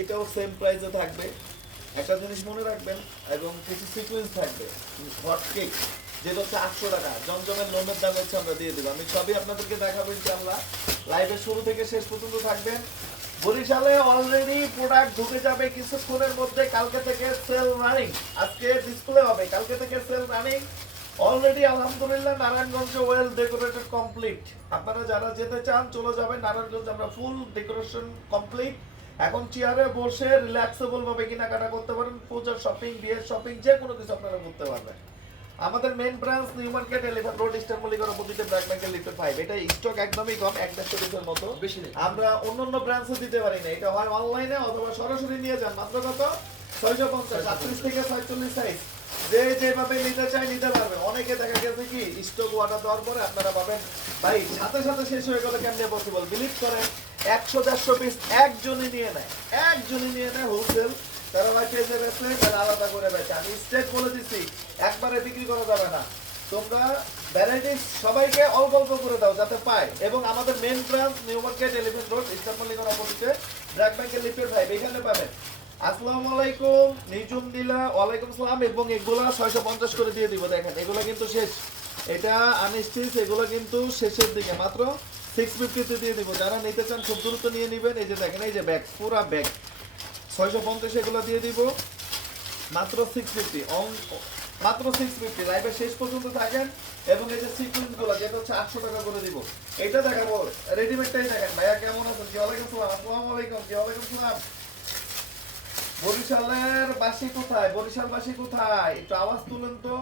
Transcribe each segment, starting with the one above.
এটাও সেম প্রাইসে থাকবে। একটা জিনিস মনে রাখবেন, এবং কিছু সিকোয়েন্স থাকবে হট কেক যেটা হচ্ছে আটশো টাকা। জমজমের লোনের দাম হচ্ছে আমরা দিয়ে দেবো আমি সবই আপনাদেরকে দেখাবো ইনশাআল্লাহ। লাইভের শুরু থেকে শেষ পর্যন্ত থাকবেন। বরিশালে অলরেডি প্রোডাক্ট ঢুকে যাবে কিছুক্ষণের মধ্যে, কালকে থেকে সেল রানিং আজকে ডিসপ্লে হবে, কালকে থেকে সেল রানিং অলরেডি আলহামদুলিল্লাহ নারায়ণগঞ্জ ওয়েল ডেকোরেটেড কমপ্লিট আপনারা যারা যেতে চান, চলে যাবেন। নারায়ণগঞ্জ আমরা ফুল ডেকোরেশন কমপ্লিট এখন চেয়ারে বসে রিল্যাক্সেবল ভাবে কেনাকাটা করতে পারেন পূজার শপিং বিয়ের শপিং যে কোনো কিছু আপনারা করতে পারবেন। আমাদের main branch new market elephant road eastern মল্লিকার অপোজিটে ব্র্যাক ব্যাংকের লিফটেড ফাইভ এটা স্টক একদমই কম এক দেড়শো পিসের মতো। আমরা অন্য অন্য ব্রাঞ্চে দিতে পারি না। এটা হয় অনলাইনে অথবা সরাসরি নিয়ে যান। মাত্র কত? ছয়শো পঞ্চাশ। আটত্রিশ থেকে ছয়চল্লিশ সাইজ যে যেভাবে নিতে চায় নিতে পারবে। অনেকে দেখা গেছে কি স্টক ওয়াটার দেওয়ার পরে আপনারা পাবেন। ভাই সাথে সাথে শেষ হয়ে গেলে কেমনে পসিবল বিলিভ করেন একশো দেড়শো পিস একজনই নিয়ে নেয়। একজনই নিয়ে নেয় হোলসেল তারা ভাই পেজে বেচলে তারা আলাদা করে বেচে। আমি স্টেট বলে দিচ্ছি একবারে বিক্রি করা যাবে না। তোমরা ভ্যারাইটিস সবাইকে অল্প অল্প করে দাও যাতে পায়। এবং আমাদের main branch new market elephant road মল্লিকার অপোজিটে ব্র্যাক ব্যাংকের লিফটেড ফাইভ এখানে পাবেন। আসসালামু আলাইকুম নিজুম দিলা ওয়ালাইকুম সালাম, এবং এগুলা ছয়শো পঞ্চাশ করে দিয়ে দিব, দেখেন, এগুলো কিন্তু শেষ। এটা আনস্টিচ এগুলো কিন্তু শেষের দিকে, মাত্র সিক্স ফিফটিতে দিয়ে দিব। যারা নিতে চান খুব দ্রুত নিয়ে নেবেন। এই যে দেখেন, এই যে ব্যাগ পুরা ব্যাগ ছয়শো পঞ্চাশ এগুলো দিয়ে দিব। মাত্র সিক্স ফিফটি মাত্র সিক্স ফিফটি শেষ পর্যন্ত থাকেন। এবং এই যে সিকুয়েন্সগুলো যেটা হচ্ছে আটশো টাকা করে দিব। এটা দেখাবো। রেডিমেডটাই দেখেন। ভাইয়া, কেমন আছেন? কি ওয়ালাইকুম সালাম আসসালামু আলাইকুম। কি ওয়ালাইকুম সালাম বরিশালের বাসি কোথায়? বরিশাল বাসি কোথায়? একটু আওয়াজ তুলেন তো।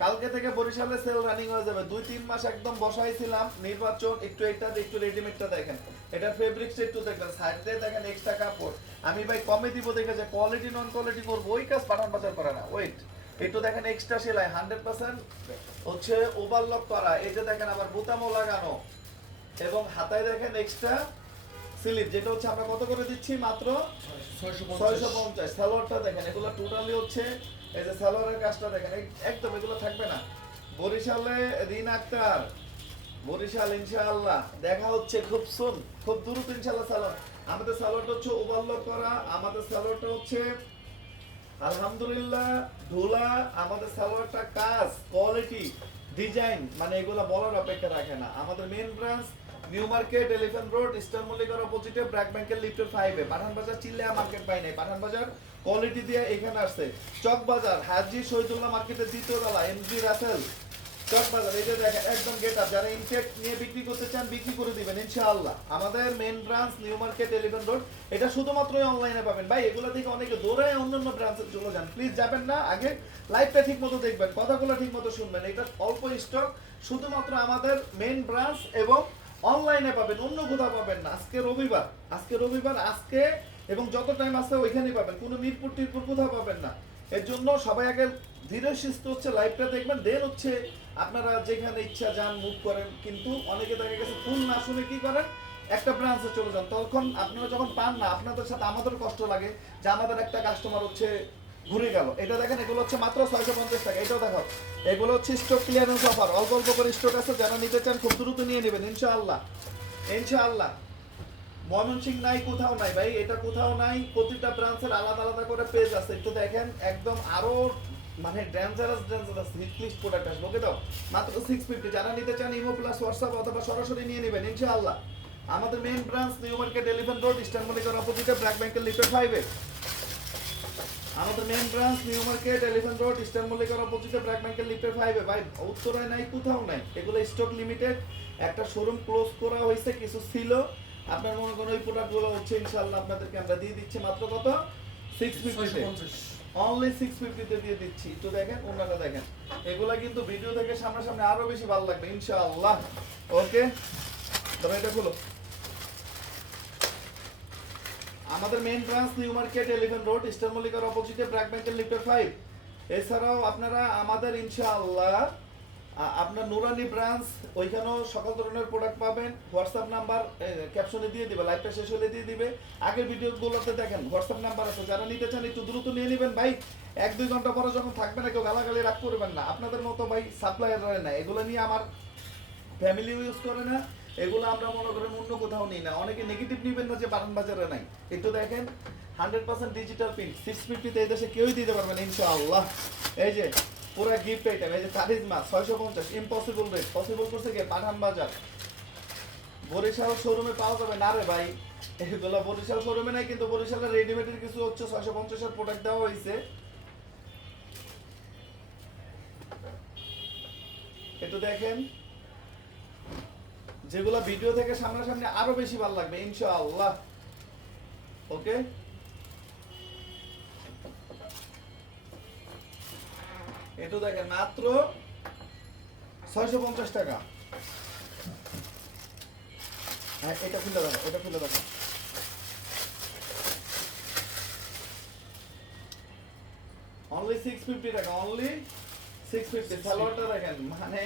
কালকে থেকে বরিশালে সেল রানিং হয়ে যাবে। দুই, তিন মাস একদম বসাইছিলাম। নির্বাচন, একটু এটা একটু রেডিমেডটা দেখেন। এটা ফেব্রিক্সটা একটু দেখবেন সাইড দেখেন এক্সট্রা কাপড়। আমি ভাই কমে দিব দেখে যে কোয়ালিটি নন কোয়ালিটি করব, ওই কাজ পাঠান বাজার করে না ওয়েট একটু দেখেন এক্সট্রা সেলাই হান্ড্রেড পার্সেন্ট হচ্ছে ওভারলক করা। এই যে দেখেন আবার বোতামও লাগানো। এবং হাতায় দেখেন এক্সট্রা স্লিপ যেটা হচ্ছে আমরা কত করে দিচ্ছি মাত্র? ছয়শো পঞ্চাশ। সালোয়ারটা দেখেন এগুলো টোটালি হচ্ছে এই যে সালোয়ারের কাজটা দেখেন একদম এগুলো থাকবে না। বরিশালে রিন আক্তার বরিশাল ইনশাআল্লাহ। দেখা হচ্ছে খুব সুন খুব দ্রুত ইনশাআল্লাহ সালোয়ার। আমাদের সালোয়ারটা হচ্ছে ওভারলক করা আমাদের সালোয়ারটা হচ্ছে আলহামদুলিল্লাহ ধুলা আমাদের সালোয়ারটা কাজ কোয়ালিটি ডিজাইন মানে এগুলো বলার অপেক্ষা রাখে না। আমাদের main branch new market elephant road eastern মল্লিকার অপোজিটে ব্র্যাক ব্যাংকের লিফটের ফাইভে পাঠান বাজার চিল্লিয়া মার্কেট পাই নাই। পাঠান বাজার কোয়ালিটি দিয়ে এখানে আসছে। চক বাজার, হাজি শহীদুল্লাহ মার্কেটের দ্বিতীয় তলা এমজি রাসেল চক বাজার, এই দেখেন, একদম গেট আপ যারা ইনটেক নিয়ে বিক্রি করতে চান, বিক্রি করে দিবেন, ইনশাআল্লাহ। আমাদের main branch new market elephant road এটা শুধুমাত্রই অনলাইনে পাবেন। ভাই, এগুলো থেকে অনেকে দৌড়ে অন্যান্য ব্রাঞ্চে চলে যান। প্লিজ যাবেন না, আগে লাইভটা ঠিক মতো দেখবেন, কথাগুলো ঠিক মতো শুনবেন। এটা অল্প স্টক শুধুমাত্র আমাদের মেন ব্রাঞ্চ এবং অনলাইনে পাবেন, অন্য কোথাও পাবেন না। আজকে রবিবার আজকে রবিবার, আজকে এবং যত টাইম আছে ওইখানেই পাবেন। কোনো মিরপুর টিরপুর কোথাও পাবেন না। এর জন্য সবাই আগে ধীরে সুস্থ হচ্ছে লাইভটা দেখবেন দেন হচ্ছে আপনারা যেখানে ইচ্ছা যান মুভ করেন। কিন্তু অনেকে দেখা গেছে ফুল না শুনে কি করেন? একটা ব্রাঞ্চে চলে যান। তখন আপনারা যখন পান না, আপনাদের সাথে আমাদের কষ্ট লাগে যে আমাদের একটা কাস্টমার হচ্ছে ঘুরে গেল। এটা দেখেন, এগুলো হচ্ছে মাত্র ছয়শো পঞ্চাশ টাকা। এটাও দেখো এগুলো হচ্ছে স্টক ক্লিয়ারেন্স অফার অল্প অল্প করে স্টক আছে, যারা নিতে চান খুব দ্রুত নিয়ে নেবেন, ইনশাআল্লাহ। ইনশাআল্লাহ। ময়মনসিং নাই, কোথাও নাই, ভাই। এটা কোথাও নাই, প্রতিটা ব্রাঞ্চের আলাদা আলাদা করে পেজ আছে। একটু দেখেন, একদম আরও মানে ডেঞ্জারাস ডেঞ্জারাস হিটলিস্ট প্রোডাক্ট আসবে ওকে তো মাত্র সিক্স ফিফটি যারা নিতে চান ইমো প্লাস হোয়াটসঅ্যাপ অথবা সরাসরি নিয়ে নেবেন, ইনশাআল্লাহ। আমাদের main branch new market elephant road eastern মল্লিকার অপোজিটে ব্র্যাক ব্যাংকের লিফটেড ফাইভে আমাদের main branch new market elephant road eastern মল্লিকার অপোজিটে ব্র্যাক ব্যাংকের লিফটের ফাইভে ভাই উত্তরায় নাই কোথাও নাই। এগুলো স্টক লিমিটেড একটা শোরুম ক্লোজ করা হয়েছে কিছু ছিল। আপনার মনে করেন ওই প্রোডাক্টগুলো হচ্ছে ইনশাআল্লাহ আপনাদেরকে আমরা দিয়ে দিচ্ছি। মাত্র কত? সিক্স ফিফটিতে অনলি সিক্স ফিফটিতে দিয়ে দিচ্ছি। একটু দেখেন ওনারা দেখেন। এগুলা কিন্তু ভিডিও থেকে সামনাসামনি আরও বেশি ভালো লাগবে ইনশাআল্লাহ। ওকে তবে এটা খুলো। আমাদের main branch new market elephant road eastern মল্লিকার অপোজিটে ব্র্যাক ব্যাংকের লিফটের ফাইভ এছাড়াও আপনারা আমাদের ইনশাআল্লাহ আপনার নুরানি ব্রাঞ্চ ওইখানেও সকল ধরনের প্রোডাক্ট পাবেন। হোয়াটসঅ্যাপ নাম্বার ক্যাপশনে দিয়ে দিবে লাইভটা শেষ হলে দিয়ে দিবে। আগের ভিডিওগুলোতে দেখেন হোয়াটসঅ্যাপ নাম্বার আছে। যারা নিতে চান, একটু দ্রুত নিয়ে নেবেন। ভাই, এক, দুই ঘণ্টা পরে যখন থাকবে না, কেউ গালাগালি রাগ করবেন না। আপনাদের মতো ভাই সাপ্লায়ার না। এগুলো নিয়ে আমার ফ্যামিলি ইউজ করে না। এগুলো আমরা মনে করেন অন্য কোথাও নিই না। অনেকে নেগেটিভ নিবেন না যে বারান বাজারে নাই। একটু দেখেন hundred percent digital print six ফিফটিতে এই দেশে কেউই দিতে পারবে না, ইনশাআল্লাহ। এই যে, পুরো গিফট আইটেম এই যে কারিজমা ছয়শো পঞ্চাশ ইম্পসিবল রেট পসিবল করছে কি? পাঠান বাজার। বরিশাল শোরুমে পাওয়া যাবে না রে ভাই। এগুলো বরিশাল শোরুমে নাই, কিন্তু বরিশালের রেডিমেডের কিছু হচ্ছে, ছয়শো পঞ্চাশের প্রোডাক্ট দেওয়া হয়েছে। একটু দেখেন। যেগুলো ভিডিও থেকে সামনাসামনি আরও বেশি ভালো লাগবে, ইনশাআল্লাহ। ওকে? একটু দেখেন, মাত্র ছয়শো পঞ্চাশ টাকা। হ্যাঁ এটা খুলে দেখো এটা খুলে দেখো অনলি সিক্স ফিফটি টাকা অনলি সিক্স ফিফটি সালোয়ারটা দেখেন মানে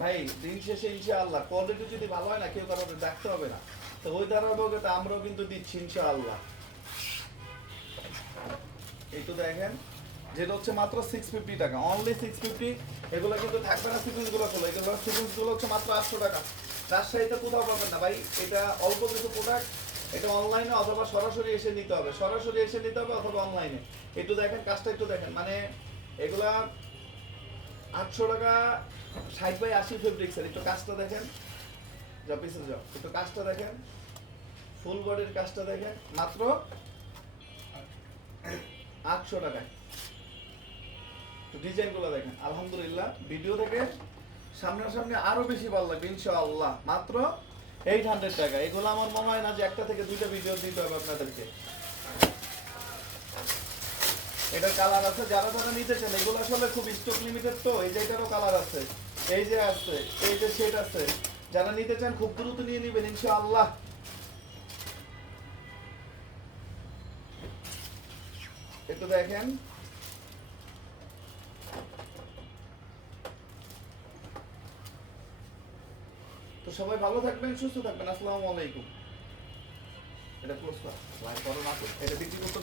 ভাই, দিন শেষে ইনশাআল্লাহ। কোয়ালিটি যদি ভালো হয় না, কেউ কারোর ডাকতে হবে না। তো ওই ধারাবাহিকতা আমরাও কিন্তু দিচ্ছি ইনশাআল্লাহ। এই তো দেখেন, যেটা হচ্ছে মাত্র সিক্স ফিফটি টাকা। অনলি সিক্স ফিফটি এগুলো কিন্তু থাকবে না সিকুয়েন্সগুলো খোলো এগুলো সিকুয়েন্সগুলো হচ্ছে মাত্র আটশো টাকা। রাজশাহীতে কোথাও পাবেন না ভাই, এটা অল্প কিছু প্রোডাক্ট এটা অনলাইনে অথবা সরাসরি এসে নিতে হবে। সরাসরি এসে নিতে হবে অথবা অনলাইনে একটু দেখেন, কাজটা একটু দেখেন। মানে এগুলা আটশো টাকা ষাট বাই আশি ফেব্রিক্সের একটু কাজটা দেখেন। যা যাও, একটু কাজটা দেখেন। ফুল বডির কাজটা দেখেন, মাত্র আটশো টাকায় ডিজাইনগুলো দেখেন, আলহামদুলিল্লাহ, ভিডিও থেকে সামনাসামনি আরও বেশি ভালো লাগবে, ইনশাআল্লাহ। মাত্র এইট হান্ড্রেড টাকা। এগুলো আমার মনে হয় না যে একটা থেকে দুইটা ভিডিও দিতে হবে আপনাদেরকে। এটার কালার আছে, যারা যারা নিতে চান, এগুলো আসলে খুব স্টক লিমিটেড তো, এই যে এটারও কালার আছে, এই যে আছে, এই যে সেট আছে, যারা নিতে চান খুব দ্রুত নিয়ে নেবেন, ইনশাআল্লাহ। একটু দেখেন। তো সবাই ভালো থাকবেন, সুস্থ থাকবেন, আসসালামু আলাইকুম। এটা না এটা বিক্রি করতে